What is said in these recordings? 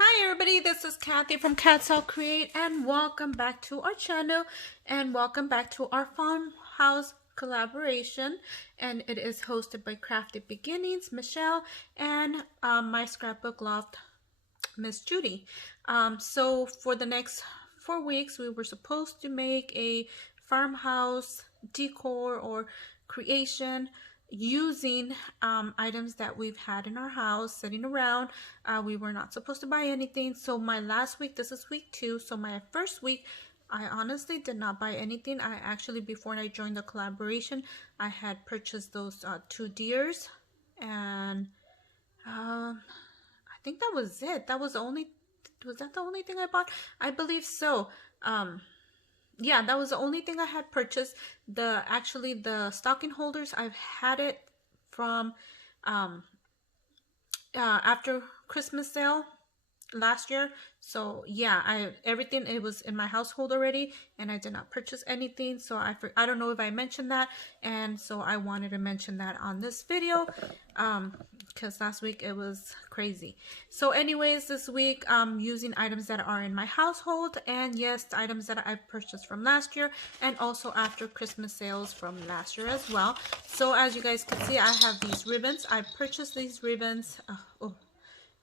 Hi everybody, this is Kathy from Create, and welcome back to our channel and welcome back to our farmhouse collaboration, and it is hosted by Crafty Beginnings, Michelle, and my scrapbook loft, Miss Judy. So for the next 4 weeks we were supposed to make a farmhouse decor or creation using items that we've had in our house sitting around. We were not supposed to buy anything. So my last week, this is week 2, so my first week I honestly did not buy anything. I actually, before I joined the collaboration, I had purchased those 2 deers, and I think that was it. That was that the only thing I bought? I believe so. Yeah, that was the only thing I had purchased. Actually the stocking holders, I've had it from after Christmas sale last year. So yeah, everything, it was in my household already, and I did not purchase anything. So I don't know if I mentioned that, and so I wanted to mention that on this video because last week it was crazy. So anyways, this week I'm using items that are in my household, and yes, the items that I purchased from last year, and also after Christmas sales from last year as well. So as you guys can see, I have these ribbons. I purchased these ribbons.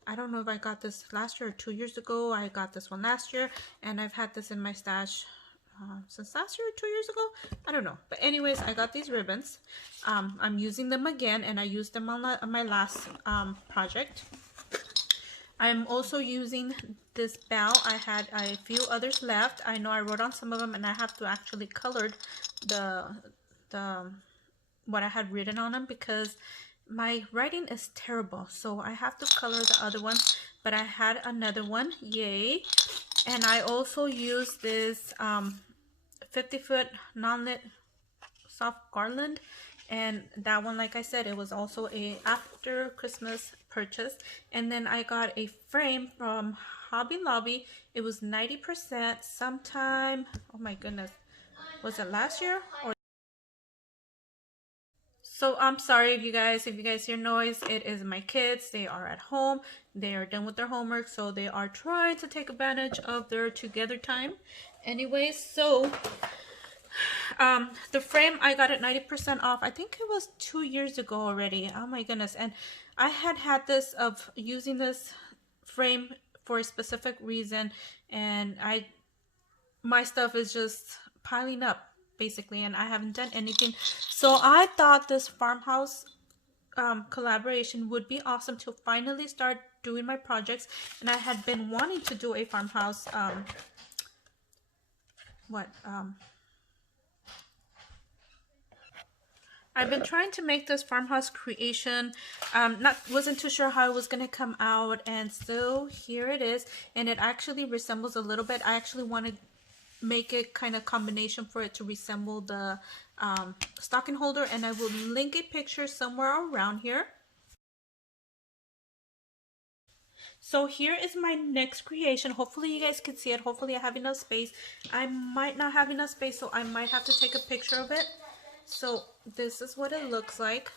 I don't know if I got this last year or 2 years ago. I got this one last year, and I've had this in my stash since last year or 2 years ago. I don't know. But anyways, I got these ribbons. I'm using them again, and I used them on my last project. I'm also using this bow. I had a few others left. I know I wrote on some of them, and I have to actually color the what I had written on them because my writing is terrible, so I have to color the other ones. But I had another one, yay. And I also used this 50-foot non-lit soft garland, and that one, like I said, it was also a after Christmas purchase. And then I got a frame from Hobby Lobby. It was 90% sometime, oh my goodness, was it last year? So I'm sorry if you guys hear noise. It is my kids. They are at home. They are done with their homework, so they are trying to take advantage of their together time. Anyways, so the frame, I got it 90% off. I think it was 2 years ago already. Oh my goodness. And I had this of using this frame for a specific reason, and my stuff is just piling up basically, and I haven't done anything. So I thought this farmhouse collaboration would be awesome to finally start doing my projects. And I had been wanting to do a farmhouse I've been trying to make this farmhouse creation. Wasn't too sure how it was gonna come out, and so here it is. And it actually resembles a little bit. I actually want to make it kind of combination for it to resemble the stocking holder, and I will link a picture somewhere around here. So here is my next creation. Hopefully you guys can see it. Hopefully I have enough space. I might not have enough space, so I might have to take a picture of it. So this is what it looks like.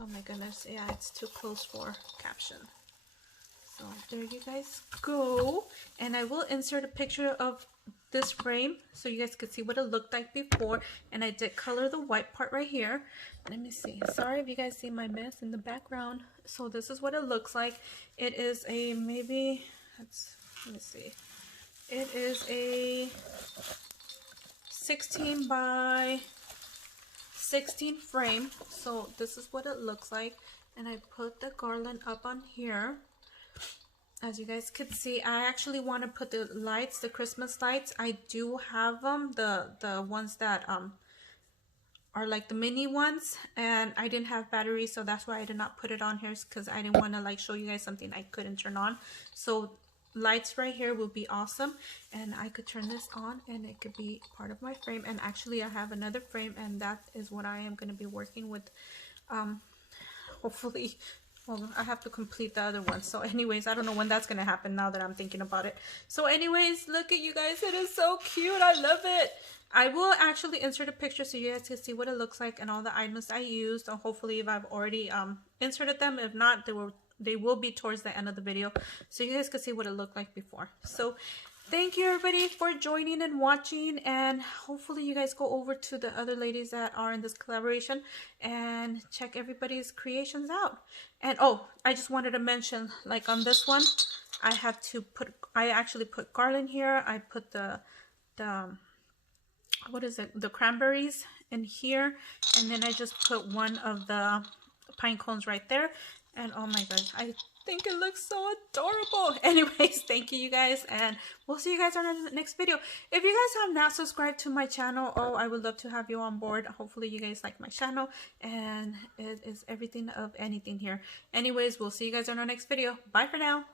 Oh my goodness, yeah, it's too close for caption. So there you guys go. And I will insert a picture of this frame so you guys could see what it looked like before. And I did color the white part right here. Let me see. Sorry if you guys see my mess in the background. So this is what it looks like. It is a let me see. It is a 16 by 16 frame. So this is what it looks like. And I put the garland up on here. As you guys could see, I actually want to put the lights, the Christmas lights. I do have them, the ones that are like the mini ones, and I didn't have batteries, so that's why I did not put it on here, because I didn't want to like show you guys something I couldn't turn on. So lights right here will be awesome, and I could turn this on and it could be part of my frame. And actually I have another frame, and that is what I am going to be working with. Hopefully, well, I have to complete the other one. So anyways, I don't know when that's gonna happen now that I'm thinking about it. So anyways, look at you guys, it is so cute. I love it. I will actually insert a picture so you guys can see what it looks like and all the items I used. And hopefully if I've already inserted them. If not, they will be towards the end of the video, so you guys can see what it looked like before. So thank you everybody for joining and watching, and hopefully you guys go over to the other ladies that are in this collaboration and check everybody's creations out. And oh, I just wanted to mention, like on this one, I actually put garland here. I put the what is it, the cranberries in here, and then I just put one of the pine cones right there. And oh my gosh, I think it looks so adorable. Anyways, thank you guys, and we'll see you guys on the next video. If you guys have not subscribed to my channel, oh, I would love to have you on board. Hopefully you guys like my channel, and it is everything of anything here. Anyways, we'll see you guys on our next video. Bye for now.